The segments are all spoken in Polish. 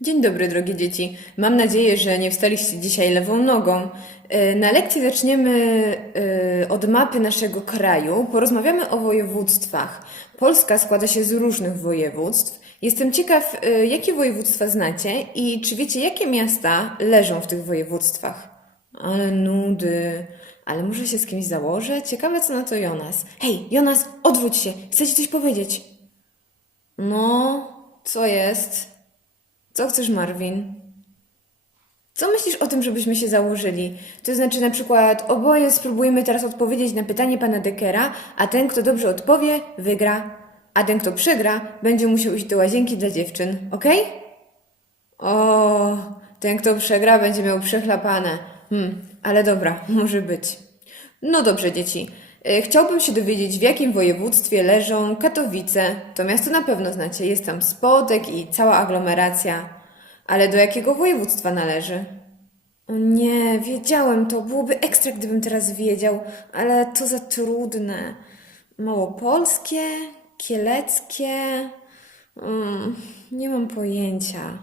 Dzień dobry, drogie dzieci. Mam nadzieję, że nie wstaliście dzisiaj lewą nogą. E, Na lekcji zaczniemy e, od mapy naszego kraju. Porozmawiamy o województwach. Polska składa się z różnych województw. Jestem ciekaw, e, jakie województwa znacie i czy wiecie, jakie miasta leżą w tych województwach. Ale nudy. Ale muszę się z kimś założę? Ciekawe, co na to Jonas. Hej, Jonas, odwróć się. Chcę ci coś powiedzieć. No, co jest? Co chcesz, Marvin? Co myślisz o tym, żebyśmy się założyli? To znaczy, na przykład, oboje spróbujemy teraz odpowiedzieć na pytanie pana Dekera, a ten, kto dobrze odpowie, wygra. A ten, kto przegra, będzie musiał iść do łazienki dla dziewczyn, okej? O, ten, kto przegra, będzie miał przechlapane. Hmm, ale dobra, może być. No dobrze, dzieci. E, Chciałbym się dowiedzieć, w jakim województwie leżą Katowice. To miasto na pewno znacie. Jest tam Spodek i cała aglomeracja. Ale do jakiego województwa należy? O nie, wiedziałem to. Byłoby ekstra, gdybym teraz wiedział, ale to za trudne. Małopolskie? Kieleckie? Mm, nie mam pojęcia.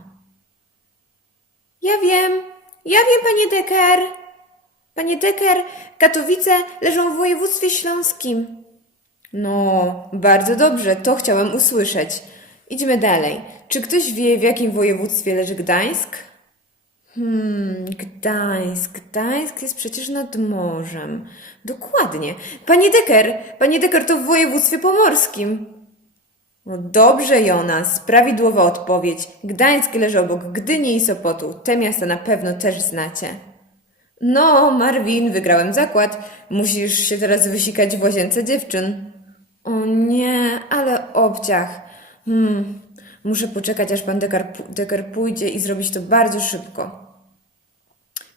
Ja wiem, ja wiem, panie Deker. Panie Deker, Katowice leżą w województwie śląskim. No, bardzo dobrze, to chciałem usłyszeć. Idźmy dalej. Czy ktoś wie, w jakim województwie leży Gdańsk? Hmm, Gdańsk. Gdańsk jest przecież nad morzem. Dokładnie. Panie Deker, panie Deker to w województwie pomorskim. No dobrze, Jonas. Prawidłowa odpowiedź. Gdańsk leży obok Gdyni i Sopotu. Te miasta na pewno też znacie. No, Marvin, wygrałem zakład. Musisz się teraz wysikać w łazience dziewczyn. O nie, ale obciach. Hmm, muszę poczekać, aż pan dekar, dekar pójdzie i zrobić to bardzo szybko.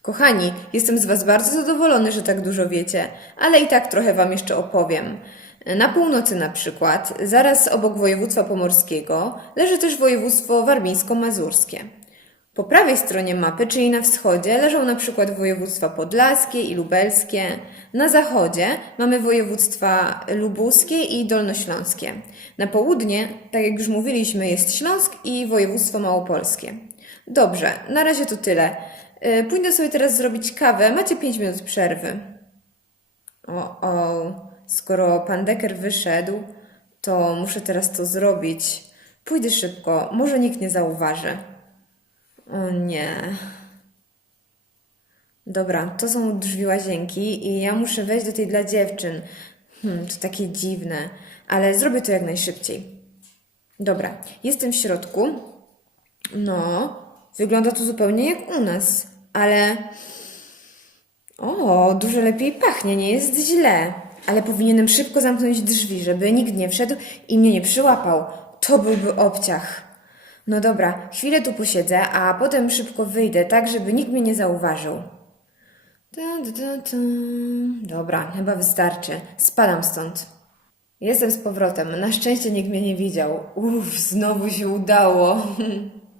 Kochani, jestem z Was bardzo zadowolony, że tak dużo wiecie, ale i tak trochę Wam jeszcze opowiem. Na północy na przykład, zaraz obok województwa pomorskiego, leży też województwo warmińsko-mazurskie. Po prawej stronie mapy, czyli na wschodzie, leżą na przykład województwa podlaskie i lubelskie. Na zachodzie mamy województwa lubuskie i dolnośląskie. Na południe, tak jak już mówiliśmy, jest Śląsk i województwo małopolskie. Dobrze, na razie to tyle. Yy, Pójdę sobie teraz zrobić kawę. Macie 5 minut przerwy. O, o, skoro pan Decker wyszedł, to muszę teraz to zrobić. Pójdę szybko, może nikt nie zauważy. O nie. Dobra, to są drzwi łazienki i ja muszę wejść do tej dla dziewczyn. Hmm, to takie dziwne, ale zrobię to jak najszybciej. Dobra, jestem w środku. No, wygląda to zupełnie jak u nas, ale. O, dużo lepiej pachnie, nie jest źle. Ale powinienem szybko zamknąć drzwi, żeby nikt nie wszedł i mnie nie przyłapał. To byłby obciach. No dobra, chwilę tu posiedzę, a potem szybko wyjdę, tak żeby nikt mnie nie zauważył. Dobra, chyba wystarczy. Spadam stąd. Jestem z powrotem. Na szczęście nikt mnie nie widział. Uff, znowu się udało.